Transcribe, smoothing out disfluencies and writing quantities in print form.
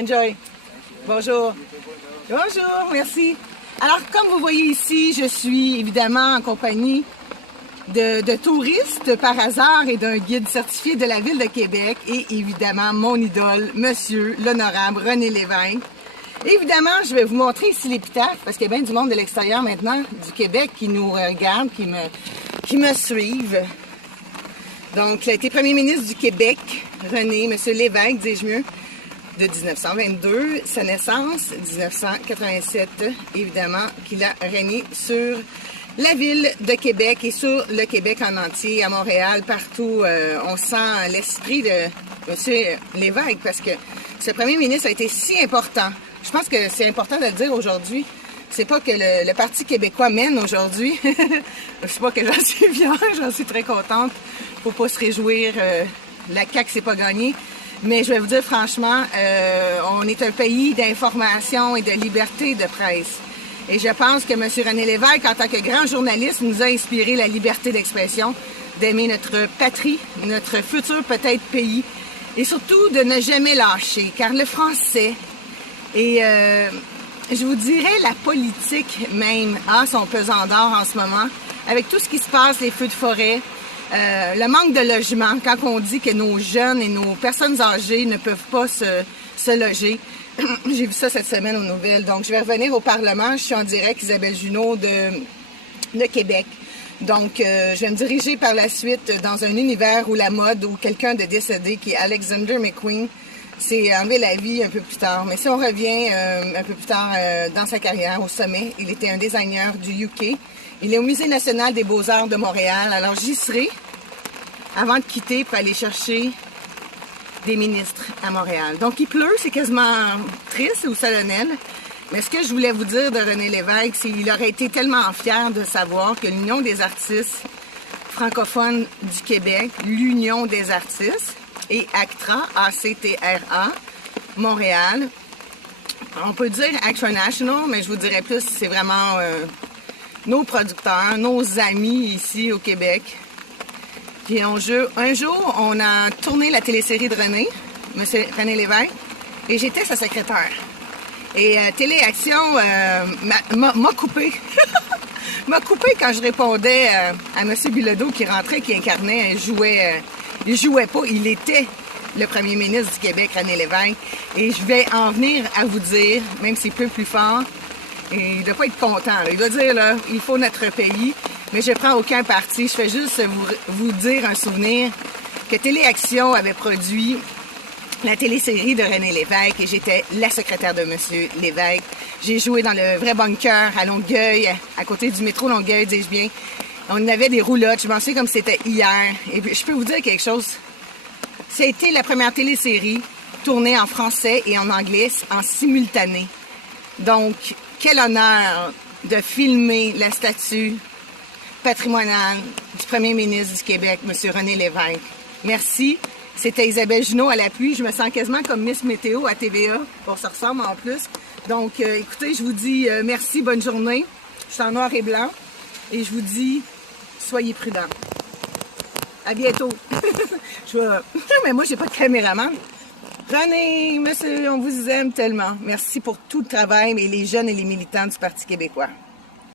Enjoy. Bonjour. Bonjour, merci. Alors, comme vous voyez ici, je suis évidemment en compagnie de touristes par hasard et d'un guide certifié de la Ville de Québec et évidemment mon idole, Monsieur l'Honorable René Lévesque. Évidemment, je vais vous montrer ici l'épitaphe parce qu'il y a bien du monde de l'extérieur maintenant du Québec qui nous regarde, qui me suivent. Donc, il a été premier ministre du Québec, René, Monsieur Lévesque, dis-je mieux, de 1922, sa naissance, 1987, évidemment, qu'il a régné sur la ville de Québec et sur le Québec en entier, à Montréal, partout. On sent l'esprit de M. Lévesque parce que ce premier ministre a été si important. Je pense que c'est important de le dire aujourd'hui. C'est pas que le Parti québécois mène aujourd'hui. Je sais pas que j'en suis fière, j'en suis très contente. Faut pas se réjouir, la CAQ c'est pas gagné. Mais je vais vous dire franchement, on est un pays d'information et de liberté de presse. Et je pense que M. René Lévesque, en tant que grand journaliste, nous a inspiré la liberté d'expression, d'aimer notre patrie, notre futur peut-être pays, et surtout de ne jamais lâcher, car le français et je vous dirais la politique même a son pesant d'or en ce moment, avec tout ce qui se passe, les feux de forêt, le manque de logement, quand on dit que nos jeunes et nos personnes âgées ne peuvent pas se loger. J'ai vu ça cette semaine aux nouvelles. Donc, je vais revenir au Parlement. Je suis en direct, Isabelle Junot de Québec. Donc, je vais me diriger par la suite dans un univers où la mode, où quelqu'un de décédé, qui est Alexander McQueen, s'est enlevé la vie un peu plus tard. Mais si on revient un peu plus tard dans sa carrière au sommet, il était un designer du UK. Il est au Musée national des beaux-arts de Montréal. Alors, j'y serai avant de quitter pour aller chercher des ministres à Montréal. Donc, il pleut, c'est quasiment triste ou solennel. Mais ce que je voulais vous dire de René Lévesque, c'est qu'il aurait été tellement fier de savoir que l'Union des artistes francophones du Québec, l'Union des artistes, et ACTRA, A-C-T-R-A, Montréal, on peut dire Actra National, mais je vous dirais plus, c'est vraiment nos producteurs, nos amis ici au Québec. Puis un jour, on a tourné la télésérie de René, M. René Lévesque, et j'étais sa secrétaire. Et Téléaction m'a coupé. M'a coupé quand je répondais à M. Bilodeau qui rentrait, qui incarnait, il jouait pas, il était le premier ministre du Québec, René Lévesque. Et je vais en venir à vous dire, même s'il peut plus fort, et il ne doit pas être content. Là. Il doit dire, là, il faut notre pays. Mais je ne prends aucun parti. Je fais juste vous dire un souvenir que Téléaction avait produit la télésérie de René Lévesque et j'étais la secrétaire de M. Lévesque. J'ai joué dans le vrai bunker à Longueuil, à côté du métro Longueuil, dis-je bien. On avait des roulottes, je m'en souviens comme c'était hier. Et puis, je peux vous dire quelque chose. C'était la première télésérie tournée en français et en anglais en simultané. Donc, quel honneur de filmer la statue patrimoniale du premier ministre du Québec, M. René Lévesque. Merci. C'était Isabelle Junot à l'appui. Je me sens quasiment comme Miss Météo à TVA. On se ressemble en plus. Donc, écoutez, je vous dis merci, bonne journée. Je suis en noir et blanc. Et je vous dis, soyez prudents. À bientôt. Mais moi, j'ai pas de caméraman. René, monsieur, on vous aime tellement. Merci pour tout le travail et les jeunes et les militants du Parti québécois.